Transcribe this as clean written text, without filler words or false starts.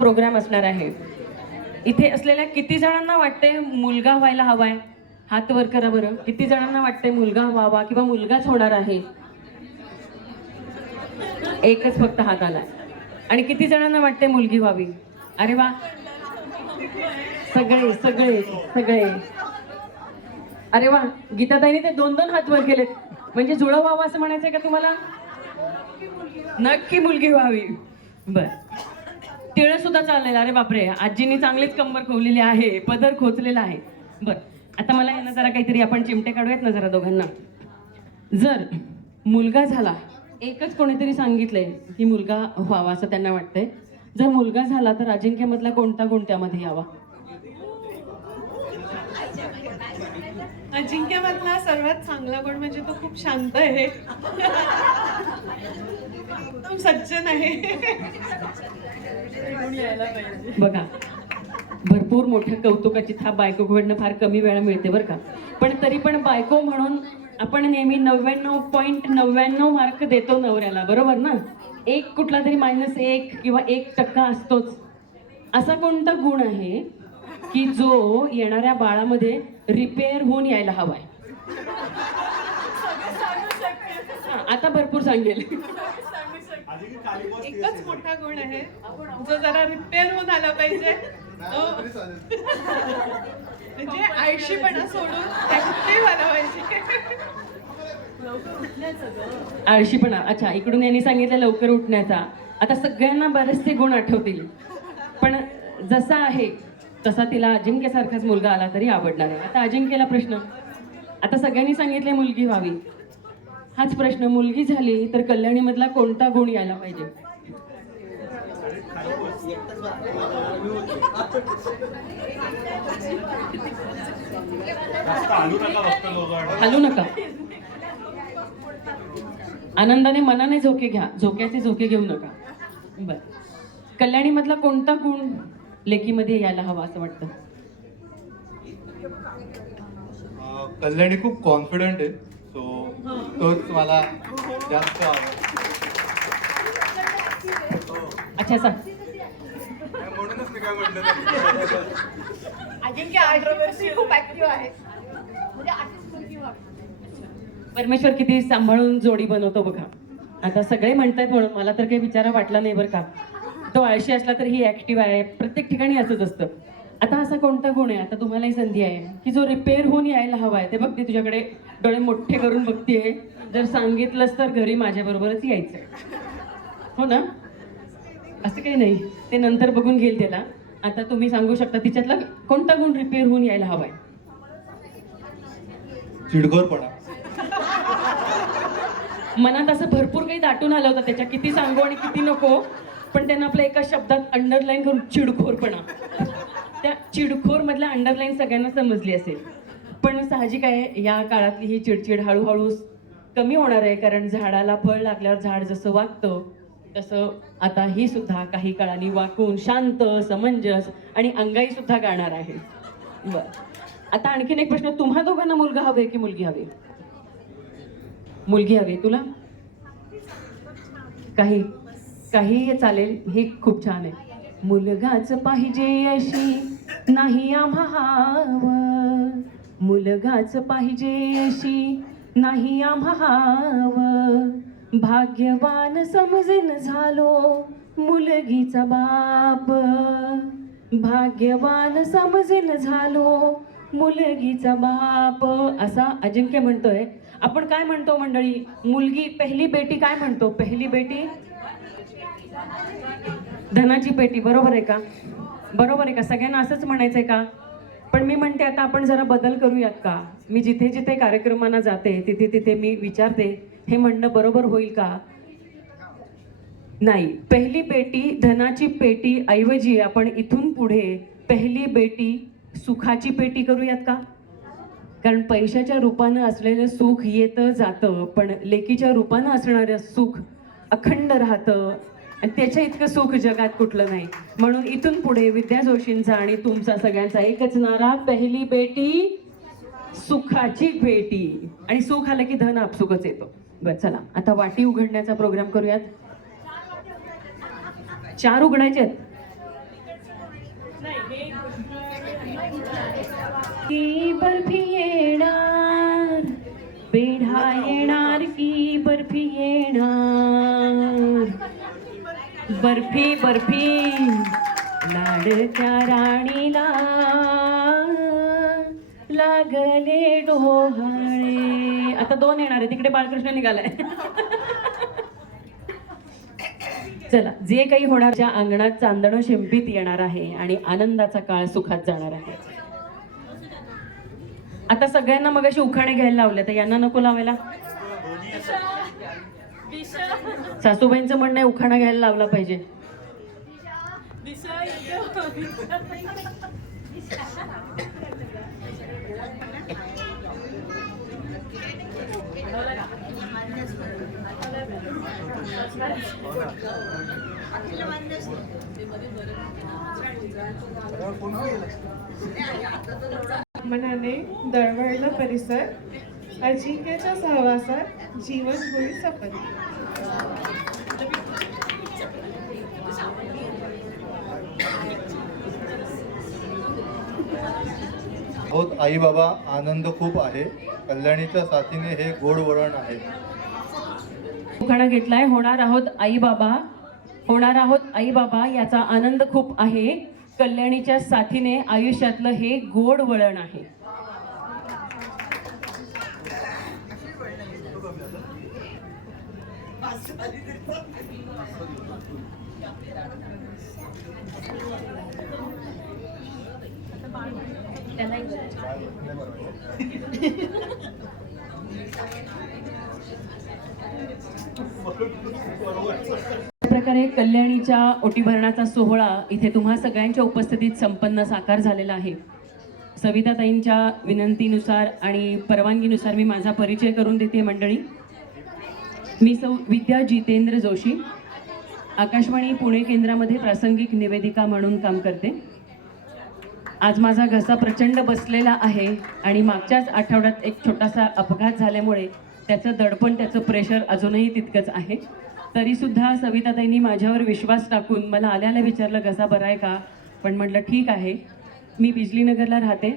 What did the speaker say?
Programme असणार आहे. इथे असलेल्या किती जणांना वाटते मुलगा व्हायला हवाय? हात वर करा बरं. किती जणांना वाटते मुलगा व्हावा किंवा मुलगाच होणार आहे? एकच फक्त हात आला. आणि किती जणांना वाटते मुलगी व्हावी? अरे वा, सगळे सगळे सगळे. अरे वा, गीताताईने ते दोन दोन हात वर केलेत. म्हणजे जुळं व्हावं असं म्हणायचंय का तुम्हाला? नक्की मुलगी व्हावी. बर, तिळ सुद्धा चालेल. अरे बापरे, आजींनी चांगलीच कंबर खोवलेली आहे, पदर खोचलेला आहे. बर, आता मला यांना जरा काहीतरी आपण चिमटे काढूयात ना जरा दोघांना. जर मुलगा झाला, एकच कोणीतरी सांगितलंय की मुलगा व्हावा असं त्यांना वाटतंय. जर मुलगा झाला तर अजिंक्यमधला कोणता गुण त्यामध्ये यावा? अजिंक्यमधला सर्वात चांगला गुण म्हणजे तो खूप शांत आहे. तो सज्जन आहे. बघा, भरपूर मोठ्या कौतुकाची थाप बायकोकडनं फार कमी वेळा मिळते बरं का. पण तरी पण बायको म्हणून आपण नेहमी 99.99 मार्क देतो नवऱ्याला, बरोबर ना? एक कुठला तरी -1 किंवा 1% असतोच. असा कोणता गुण आहे की जो येणाऱ्या बाळामध्ये रिपेअर होऊन यायला हवाय? आता भरपूर सांगेल. एकच मोठा गुण आहे जो जरा रिपेअर होऊन आला पाहिजे. म्हणजे आळशीपणा सोडून ऍक्टिव्ह आला पाहिजे. आळशीपणा. अच्छा, इकडून यांनी सांगितलं लवकर उठण्याचा. आता सगळ्यांना बरेचसे गुण आठवतील, पण जसा आहे तसा तिला अजिंक्यसारखाच मुलगा आला तरी आवडणार आहे. आता अजिंक्यला प्रश्न. आता सगळ्यांनी सांगितले मुलगी व्हावी. हाच प्रश्न, मुलगी झाली तर कल्याणीमधला कोणता गुण यायला पाहिजे? हलू नका. आनंदाने मनाने झोके घ्या, झोक्याचे झोके घेऊ नका. बर, कल्याणीमधला कोणता गुण लेकीमध्ये यायला हवा असं वाटतं? कल्याणी खूप कॉन्फिडंट आहे, सो तोच मला जास्त आवडतो. अच्छा, सांग. म्हणूनच मी काय म्हटलं अजिंक्य आंट्रोवर्सी खूप ऍक्टिव्ह आहे. म्हणजे परमेश्वर किती सांभाळून जोडी बनवतो बघा. आता सगळे म्हणतायत म्हणून मला तर काही विचारा वाटला नाही बरं का. तो आळशी असला तर ही ऍक्टिव्ह आहे. प्रत्येक ठिकाणी असंच असतं. आता असा कोणता गुण आहे, आता तुम्हालाही संधी आहे की जो रिपेअर होऊन यायला हवा आहे? ते बघते तुझ्याकडे, डोळे मोठे करून बघतीये. जर सांगितलंस तर घरी माझ्याबरोबरच यायचंय, हो ना? असं काही नाही, ते नंतर बघून घेईल त्याला. आता तुम्ही सांगू शकता तिच्यातला कोणता गुण रिपेअर होऊन यायला हवाय? चिडखोरपणा. मनात असं भरपूर काही दाटून आलं होतं त्याच्या, किती सांगू आणि किती नको. पण त्यांना आपल्या एका शब्दात अंडरलाईन करून चिडखोरपणा. त्या चिडखोर मधल्या अंडरलाईन सगळ्यांना समजली असेल. पण साहजिक आहे, या काळातली ही चिडचिड हळूहळू कमी होणार आहे. कारण झाडाला फळ लागल्यावर झाड जसं वागतं तसं आता ही सुद्धा काही काळाने वाकून शांत, समंजस आणि अंगाई सुद्धा गाणार आहे. बर, आता आणखीन एक प्रश्न. तुम्हा दोघांना मुलगा हवे की मुलगी हवी? मुलगी हवी. तुला? काही काही चालेल, हे खूप छान आहे. मुलगाच पाहिजे अशी नाही आम्हा हाव, मुलगाच पाहिजे अशी नाही आम्हा हाव, भाग्यवान समजेन झालो मुलगीचा बाप, भाग्यवान समजेन झालो मुलगीचा बाप, असा अजिंक्य म्हणतोय. आपण काय म्हणतो मंडळी? मुलगी, पहिली बेटी काय म्हणतो? पहिली बेटी धनाची पेटी. बरोबर आहे का? बरोबर आहे का? सगळ्यांना असंच म्हणायचंय का? पण मी म्हणते आता आपण जरा बदल करूयात का? मी जिथे जिथे कार्यक्रमांना जाते तिथे तिथे मी विचारते, हे म्हणणं बरोबर होईल का? नाही. पहिली बेटी धनाची पेटी ऐवजी आपण इथून पुढे पहिली बेटी सुखाची पेटी करूयात का? कारण पैशाच्या रूपानं असलेलं सुख येतं जातं, पण लेकीच्या रूपानं असणारं सुख अखंड राहतं. आणि त्याच्या इतकं सुख जगात कुठलं नाही. म्हणून इथून पुढे विद्या जोशींचा आणि तुमचा सगळ्यांचा एकच नारा, पहिली बेटी सुखाची पेटी. आणि सुख आलं की धन आपसुकच येतो. बरं, चला आता वाटी उघडण्याचा प्रोग्राम करूयात. 4 उघडायचे आहेत. की बर्फी येणार, पेढा येणार की बर्फी येणार. बर्फी बर्फी लाडक्या राणीला लागले डोहाळे. आता 2 येणार आहे, तिकडे बाळकृष्ण निघालाय. चला, जे काही होणार, ज्या अंगणात चांदणं शिंपीत येणार आहे आणि आनंदाचा काळ सुखात जाणार आहे. आता सगळ्यांना मग अशी उखाणे घ्यायला लावले, तर यांना नको लावायला. सासूबाईंचं म्हणणं आहे उखाणा घ्यायला लावला पाहिजे. मनाने दळवळला परिसर, अजिंक्यच्या सहवासात जीवन होईल सफल. होत आई बाबा आनंद खूप आहे, कल्याणीच्या साथीने हे गोड वळण आहे. उखाणा घेतलाय. होणार आहोत आई बाबा, होणार आहोत आई बाबा, याचा आनंद खूप आहे, कल्याणीच्या साथीने आयुष्यातलं हे गोड वळण आहे. प्रकारे कल्याणीच्या ओटीभरणाचा सोहळा इथे तुम्हा सगळ्यांच्या उपस्थितीत संपन्न साकार झालेला आहे. सविताताईंच्या विनंतीनुसार आणि परवानगीनुसार मी माझा परिचय करून देते. मंडळी, मी सौ विद्या जितेंद्र जोशी, आकाशवाणी पुणे केंद्रामध्ये प्रासंगिक निवेदिका म्हणून काम करते. आज माझा घसा प्रचंड बसलेला आहे आणि मागच्याच आठवड्यात एक छोटासा अपघात झाल्यामुळे त्याचं दडपण, त्याचं प्रेशर अजूनही तितकंच आहे. तरीसुद्धा सविताताईंनी माझ्यावर विश्वास टाकून मला आल्याला विचारलं घसा बरा आहे का, पण म्हटलं ठीक आहे. मी बिजलीनगरला राहते